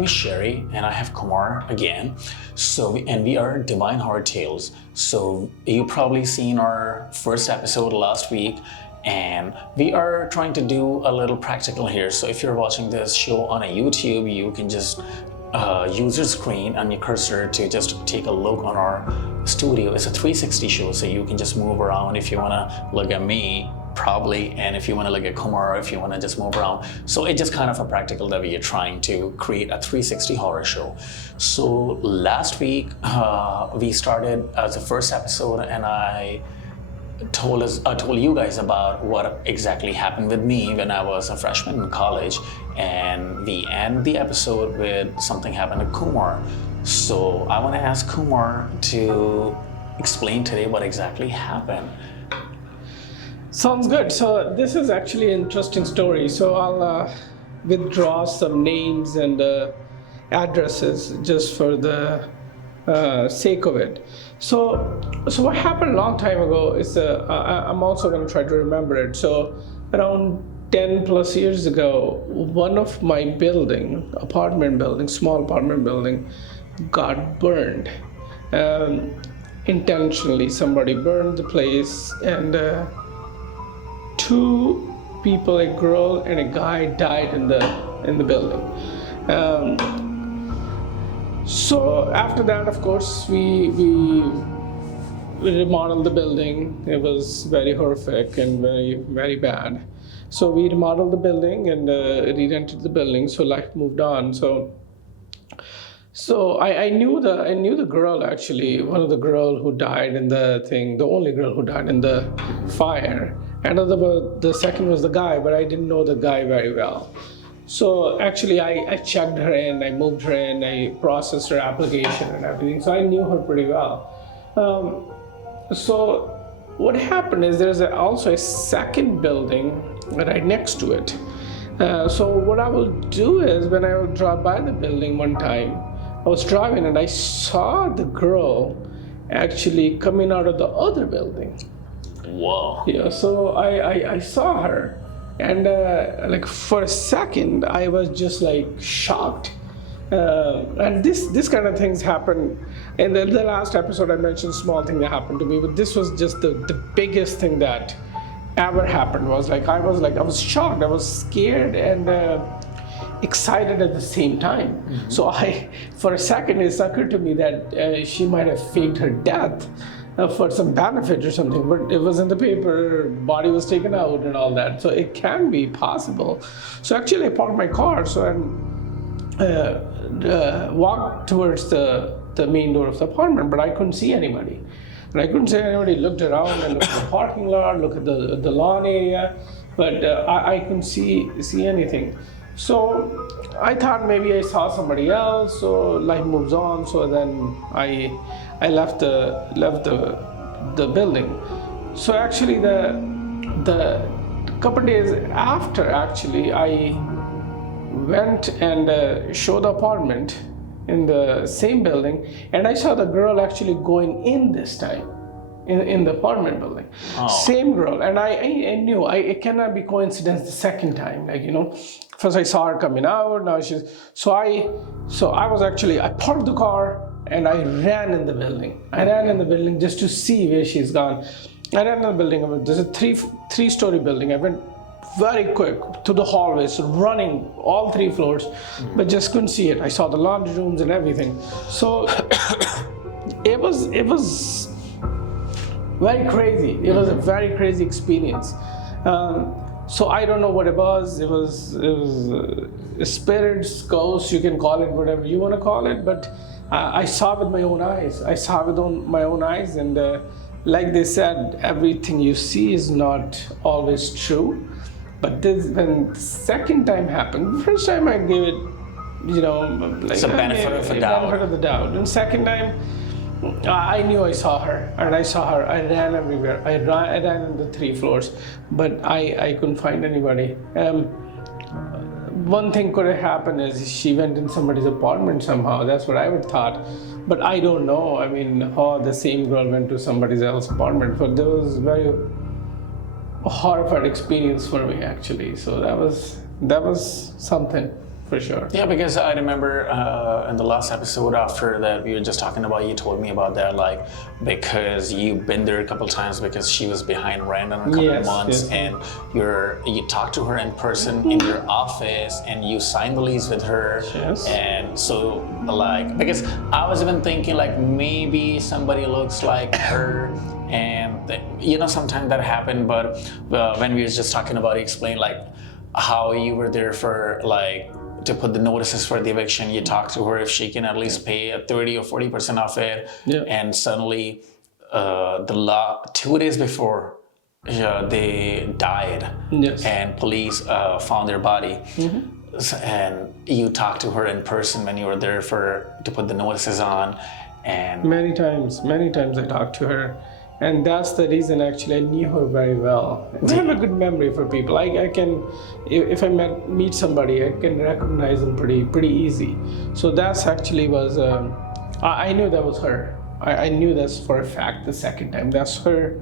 name is Sherry, and I have Kumar again. And we are Divine Horror Tales. So you probably seen our first episode last week, and we are trying to do a little practical here. So if you're watching this show on a YouTube, you can just use your screen and your cursor to just take a look on our studio. It's a 360 show, so you can just move around if you want to look at me, probably, and if you want to look at Kumar, if you want to just move around. So it's just kind of a practical that we are trying to create a 360 horror show. So last week we started as the first episode, and I told you guys about what exactly happened with me when I was a freshman in college, and we end the episode with something happened to Kumar. So I want to ask Kumar to explain today what exactly happened. Sounds good. So this is actually an interesting story. So I'll withdraw some names and addresses just for the sake of it. So what happened a long time ago is I'm also going to try to remember it. So around 10 plus years ago, one of my small apartment building, got burned. Intentionally, somebody burned the place, and two people, a girl and a guy, died in the building. So after that, of course, we remodeled the building. It was very horrific and very, very bad. So we remodeled the building and re-rented the building. So life moved on. So I knew the girl, actually, one of the girl who died in the thing, the only girl who died in the fire. And the second was the guy, but I didn't know the guy very well. So actually I checked her in, I moved her in, I processed her application and everything. So I knew her pretty well. So what happened is there's also a second building right next to it. So what I will do is, when I will drive by the building one time, I was driving and I saw the girl actually coming out of the other building. Whoa. Yeah, so I saw her, and like for a second I was just like shocked. And this kind of things happen. In the last episode I mentioned small thing that happened to me, but this was just the biggest thing that ever happened. I was shocked, I was scared and excited at the same time. Mm-hmm. So for a second it occurred to me that she might have faked her death for some benefit or something, but it was in the paper, body was taken out and all that, so it can be possible. So actually I parked my car and walked towards the main door of the apartment, but I couldn't see anybody. And I couldn't see anybody. Looked around and looked at the parking lot, looked at the lawn area, but I couldn't see anything. So I thought maybe I saw somebody else, so life moves on. So then I left the building. So actually the couple days after, actually I went and showed the apartment in the same building, and I saw the girl actually going in this time in the apartment building. Oh. Same girl, and I knew it cannot be coincidence the second time. First I saw her coming out, now I parked the car and I ran in the building. I ran in the building just to see where she's gone. I ran in the building. There's a three-story building. I went very quick to the hallways, running all 3 floors, but just couldn't see it. I saw the laundry rooms and everything. So it was very crazy. It was a very crazy experience. So I don't know what it was. It was spirits, ghosts, you can call it whatever you want to call it, but I saw with my own eyes. And like they said, everything you see is not always true. But when the second time happened, the first time I gave it, it's a benefit of the doubt. And second time, I knew I saw her, and I saw her. I ran everywhere. I ran in the 3 floors, but I couldn't find anybody. One thing could have happened is she went in somebody's apartment somehow. That's what I would thought, but I don't know. I mean, how the same girl went to somebody else's apartment. But there was very horrified experience for me, actually. So that was something. for sure. Yeah, because I remember in the last episode after that we were just talking about, you told me about that, like because you've been there a couple times because she was behind rent in a couple Yes, months, yes. and you talked to her in person in your office, and you signed the lease with her. Yes. And so like because I was even thinking like maybe somebody looks like her. And sometimes that happened, but when we was just talking about it, explain like how you were there for like to put the notices for the eviction. You talked to her if she can at least pay a 30 or 40% of it. Yeah. And suddenly, 2 days before, they died. Yes. And police found their body. And you talked to her in person when you were there to put the notices on. And Many times I talked to her, and that's the reason actually I knew her very well. I have a good memory for people. I can, if I meet somebody, I can recognize them pretty easy. So that's actually was, I knew that was her. I knew that's for a fact the second time. That's her,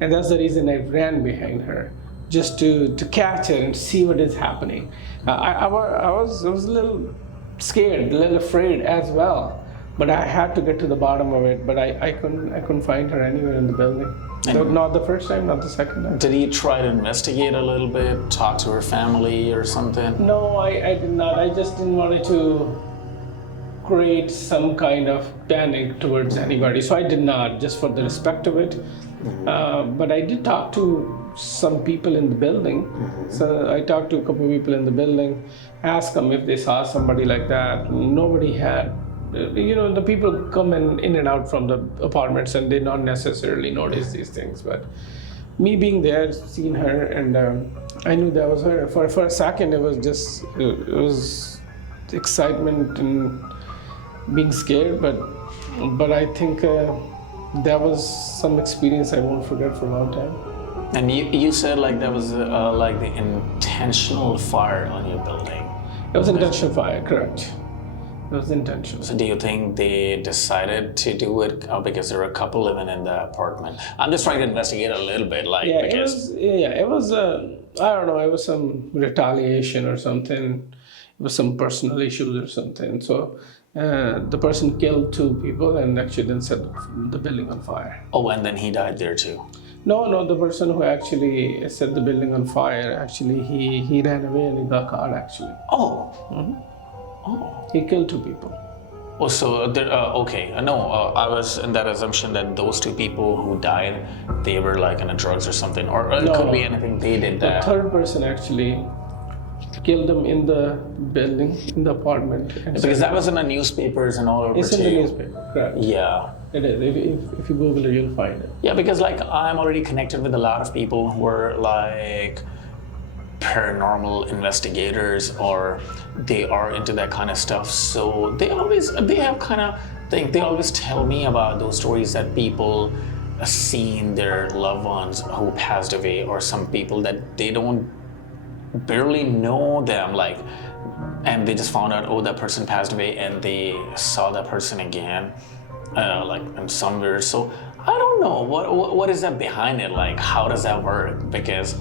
and that's the reason I ran behind her, just to catch her and see what is happening. I was a little scared, a little afraid as well. But I had to get to the bottom of it. But I couldn't find her anywhere in the building. Not the first time, not the second time. did he try to investigate a little bit, talk to her family or something? No, I did not. I just didn't want it to create some kind of panic towards anybody. So I did not, just for the respect of it. But I did talk to some people in the building. So I talked to a couple of people in the building, asked them if they saw somebody like that. Nobody had. The people come in and out from the apartments, and they not necessarily notice these things. But me being there, seeing her, and I knew that was her. For a second, it was excitement and being scared. But I think that was some experience I won't forget for a long time. And you said like that was like the intentional fire on your building. It was intentional fire, correct? It was intentional. So do you think they decided to do it because there were a couple living in the apartment? I'm just trying to investigate a little bit, like Yeah, because it was. I don't know. It was some retaliation or something. It was some personal issues or something. So the person killed 2 people and actually then set the building on fire. oh, and then he died there too. No, the person who actually set the building on fire, actually he ran away and he got caught actually. Oh, He killed 2 people. oh, so okay. No, I was in that assumption that those 2 people who died, they were like on drugs or something, or it could be anything. They did The that. third person actually killed them in the building, in the apartment. And Because that was in the newspapers and all over it's in too. the newspaper, correct? Yeah. It is. If you Google it, you'll find it. Yeah, because like I'm already connected with a lot of people who are like paranormal investigators, or they are into that kind of stuff. So they always tell me about those stories that people seen their loved ones who passed away, or some people that they don't barely know them, like, and they just found out, oh, that person passed away, and they saw that person again, like in somewhere. So I don't know what is that behind it. Like, how does that work? Because,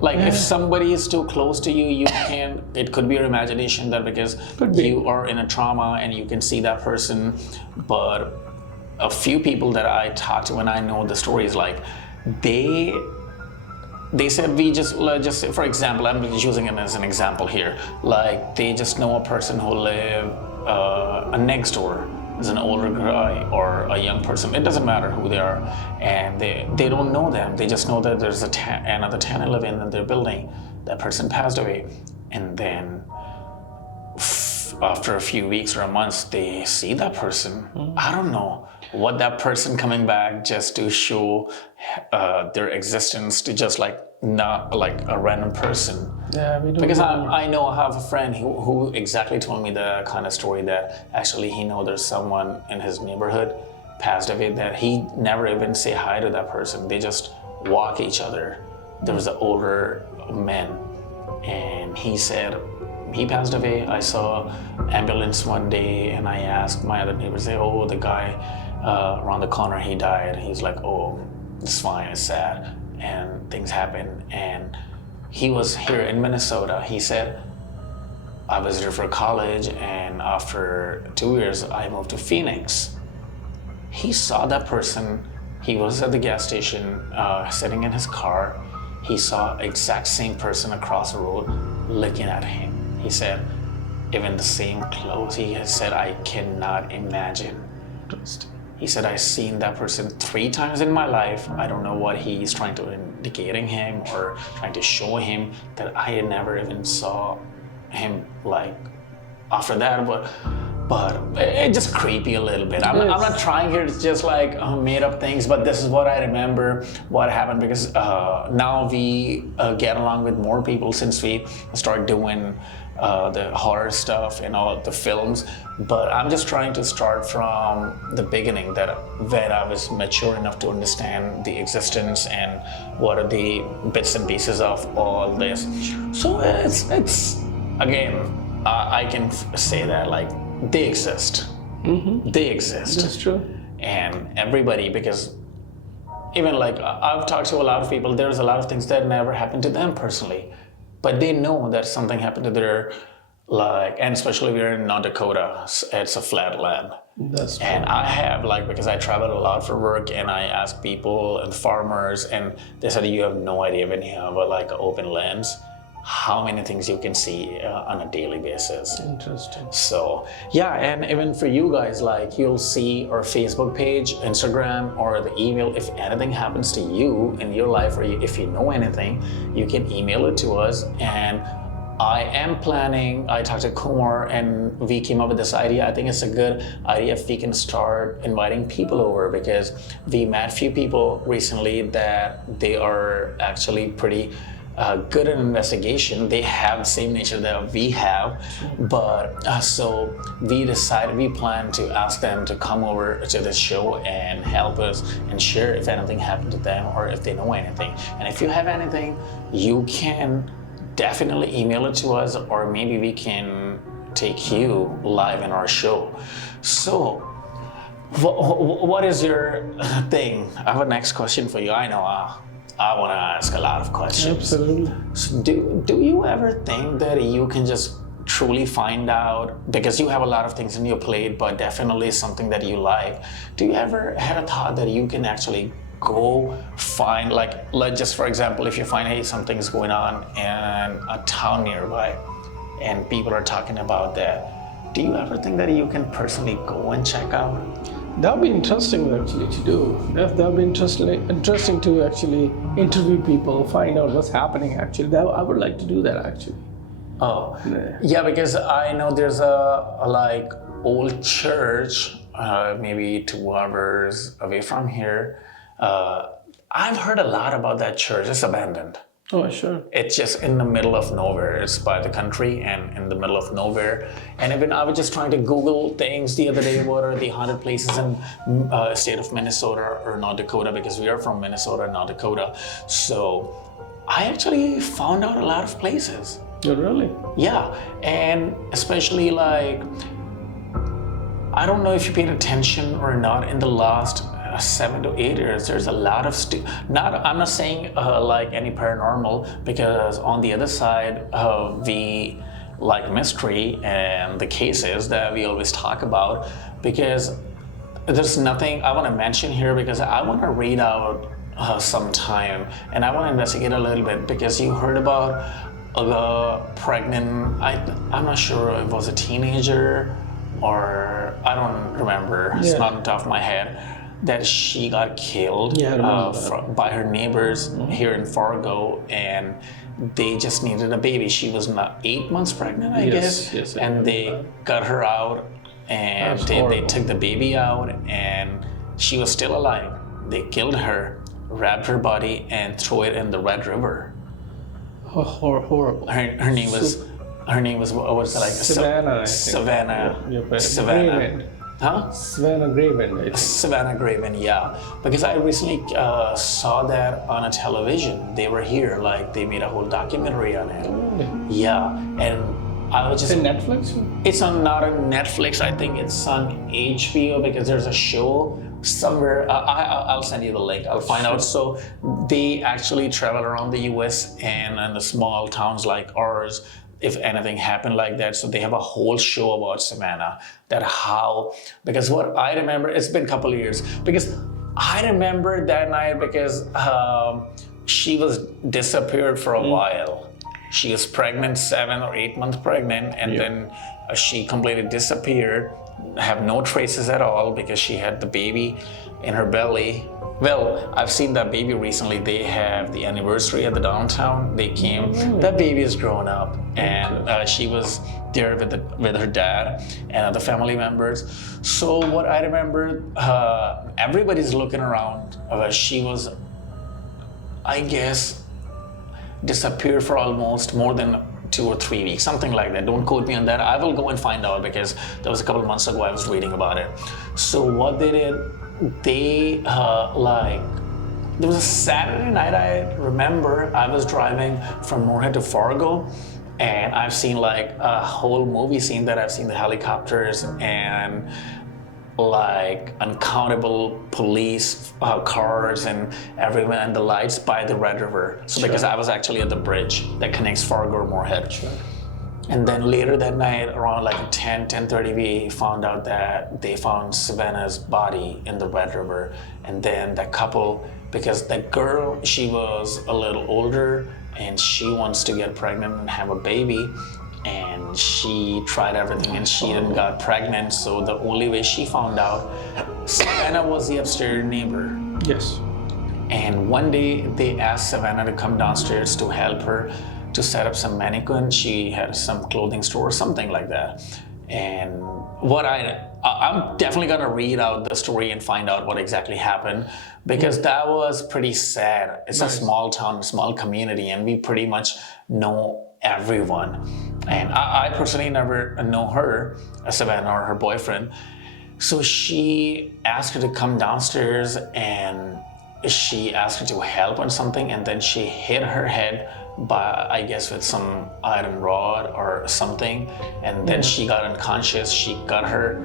like, if somebody is too close to you, you can. It could be your imagination that because you are in a trauma and you can see that person, but a few people that I talk to and I know the stories, like they said we just say, for example, I'm just using it as an example here. Like they just know a person who live next door is an older guy or a young person. It doesn't matter who they are, and they don't know them. They just know that there's another tenant living in their building. That person passed away, and then after a few weeks or months, they see that person. I don't know what that person coming back just to show their existence to just like not like a random person. Yeah, we don't. Because I know I have a friend who exactly told me the kind of story that actually he know there's someone in his neighborhood passed away that he never even say hi to that person. They just walk each other. There was an older man, and he said he passed away. I saw ambulance one day, and I asked my other neighbors, say, oh, the guy around the corner, he died. He's like, oh, it's fine, it's sad, and things happen. And he was here in Minnesota. He said I was there for college, and after 2 years, I moved to Phoenix. He saw that person. He was at the gas station, sitting in his car. He saw exact same person across the road looking at him. He said, even the same clothes. He had said, I cannot imagine. He said, I've seen that person 3 times in my life. I don't know what he's trying to indicating him or trying to show him, that I had never even saw him like after that, but it's just creepy a little bit. I'm not trying here to just like made up things, but this is what I remember what happened, because now we get along with more people since we start doing the horror stuff and all the films. But I'm just trying to start from the beginning, that when I was mature enough to understand the existence and what are the bits and pieces of all this. So it's again, I can say that like they exist. They exist. That's true. And everybody, because even like I've talked to a lot of people, there's a lot of things that never happened to them personally, but they know that something happened to their, like, and especially we're in North Dakota, it's a flat land. That's true. And I have, like, because I travel a lot for work, and I ask people and farmers, and they said, you have no idea when you have like an open lens, how many things you can see on a daily basis. Interesting. So yeah, and even for you guys, like you'll see our Facebook page, Instagram, or the email. If anything happens to you in your life, or if you know anything, you can email it to us. And I am planning, I talked to Kumar and we came up with this idea. I think it's a good idea if we can start inviting people over, because we met a few people recently that they are actually pretty good at investigation. They have the same nature that we have, but so we plan to ask them to come over to the show and help us and share if anything happened to them or if they know anything. And if you have anything, you can definitely email it to us, or maybe we can take you live in our show. So what is your thing? I have a next question for you. I know I want to ask a lot of questions. Absolutely. So do you ever think that you can just truly find out, because you have a lot of things in your plate, but definitely something that you like, do you ever had a thought that you can actually go find, like, let's just, for example, if you find, hey, something's going on in a town nearby and people are talking about that, do you ever think that you can personally go and check out? That would be interesting actually to do. That would be interesting to actually interview people, find out what's happening actually. I would like to do that actually. Oh, yeah, because I know there's a like old church, maybe 2 hours away from here. I've heard a lot about that church. It's abandoned. Oh, sure. It's just in the middle of nowhere. It's by the country and in the middle of nowhere. And even I was just trying to Google things the other day. What are the 100 places in state of Minnesota or North Dakota? Because we are from Minnesota and North Dakota. So I actually found out a lot of places. Oh, really? Yeah, and especially like, I don't know if you paid attention or not in the last 7 to 8 years, there's a lot of I'm not saying like any paranormal, because on the other side we like mystery and the cases that we always talk about, because there's nothing I want to mention here, because I want to read out sometime and I want to investigate a little bit, because you heard about pregnant, I'm not sure if it was a teenager or I don't remember, it's not on the top of my head, that she got killed by her neighbors here in Fargo, and they just needed a baby. She was not 8 months pregnant, I guess. Yes, and they got her out, and they took the baby out, and she was still alive. They killed her, wrapped her body, and threw it in the Red River. Oh, horrible. Her name was what was it, like Savannah. Savannah. Huh? Savannah Graven, I think. Savannah Graven, yeah. Because I recently saw that on a television. They were here, like they made a whole documentary on it. Really? Yeah, and I was just. Is it Netflix? It's not on Netflix. I think it's on HBO, because there's a show somewhere. I'll send you the link. I'll find out. So they actually travel around the U.S. and in the small towns like ours, if anything happened like that. So they have a whole show about Savannah, that how, because what I remember, it's been a couple of years, because I remember that night because she was disappeared for a while. She was pregnant, 7 or 8 months pregnant, and then she completely disappeared, have no traces at all because she had the baby in her belly. Well, I've seen that baby recently. They have the anniversary at the downtown. They came. That baby is grown up, and she was there with her dad and other family members. So what I remember, everybody's looking around. She was, I guess, disappeared for almost more than 2 or 3 weeks, something like that. Don't quote me on that. I will go and find out because that was a couple of months ago I was reading about it. So what they did, they there was a Saturday night, I remember I was driving from Moorhead to Fargo, and I've seen like a whole movie scene that I've seen the helicopters and like uncountable police cars and everyone, and the lights by the Red River. So because I was actually at the bridge that connects Fargo or Moorhead. And then later that night, around like 10:30, we found out that they found Savannah's body in the Red River. And then that couple, because that girl, she was a little older and she wants to get pregnant and have a baby. And she tried everything and she didn't got pregnant. So the only way she found out, Savannah was the upstairs neighbor. Yes. And one day they asked Savannah to come downstairs to help her to set up some mannequin. She had some clothing store or something like that. And what I'm definitely gonna read out the story and find out what exactly happened, because that was pretty sad. It's a small town, small community, and we pretty much know everyone. And I personally never know her, Savannah, or her boyfriend. So she asked her to come downstairs and she asked her to help on something, and then she hit her head by, I guess, with some iron rod or something, and then she got unconscious. She got her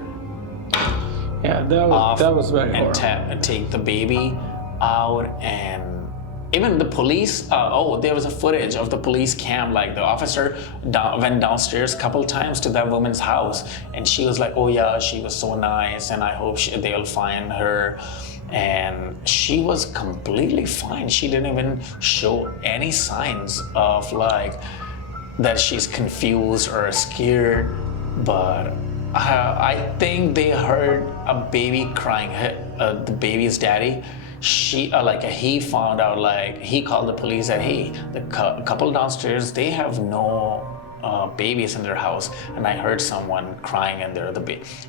that was very horrible. And take the baby out, and even the police, there was a footage of the police cam, like the officer went downstairs a couple times to that woman's house, and she was like, oh yeah, she was so nice, and I hope they'll find her. And she was completely fine. She didn't even show any signs of like that she's confused or scared. But I think they heard a baby crying, the baby's daddy. He found out, like he called the police that, hey, the couple downstairs, they have no babies in their house, and I heard someone crying in there.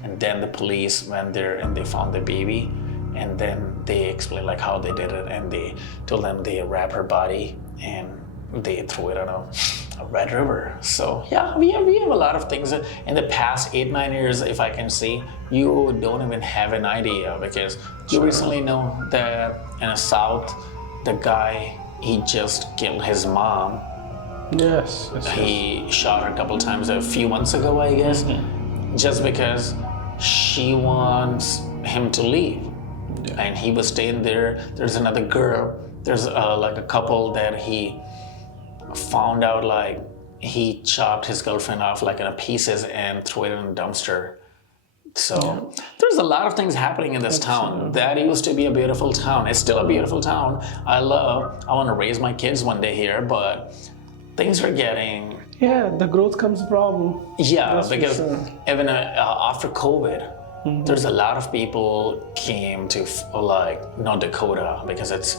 And then the police went there and they found the baby. And then they explained like how they did it, and they told them they wrap her body and they threw it on a Red River. So yeah, we have a lot of things in the past 8-9 years. If I can see, you don't even have an idea, because you recently know that in the South, the guy, he just killed his mom. Yes. He shot her a couple times a few months ago, I guess, just because she wants him to leave. And he was staying there. There's another girl. There's like a couple that he found out, like he chopped his girlfriend off like in pieces and threw it in a dumpster. So there's a lot of things happening in this town. That used to be a beautiful town. It's still a beautiful town. I want to raise my kids one day here, but things are getting... Yeah, the growth comes problem. Yeah, that's because even after COVID, there's a lot of people came to North Dakota because it's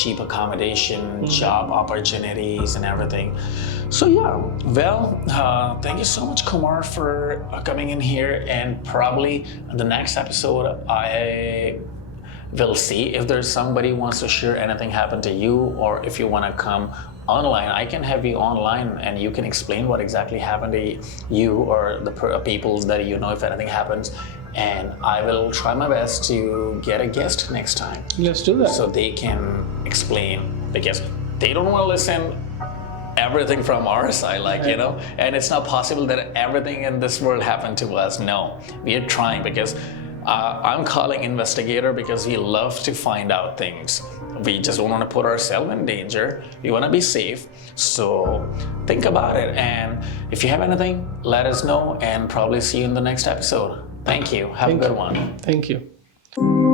cheap accommodation, job opportunities, and everything. So yeah, well, thank you so much, Kumar, for coming in here. And probably in the next episode, I will see if there's somebody who wants to share anything happened to you, or if you want to come online, I can have you online and you can explain what exactly happened to you or the people that you know if anything happens. And I will try my best to get a guest next time. Let's do that. So they can explain, because they don't want to listen everything from our side, and it's not possible that everything in this world happened to us. No, we are trying, because I'm calling investigator because we love to find out things. We just don't want to put ourselves in danger. We want to be safe. So think about it. And if you have anything, let us know and probably see you in the next episode. Thank you. Have a good one. Thank you.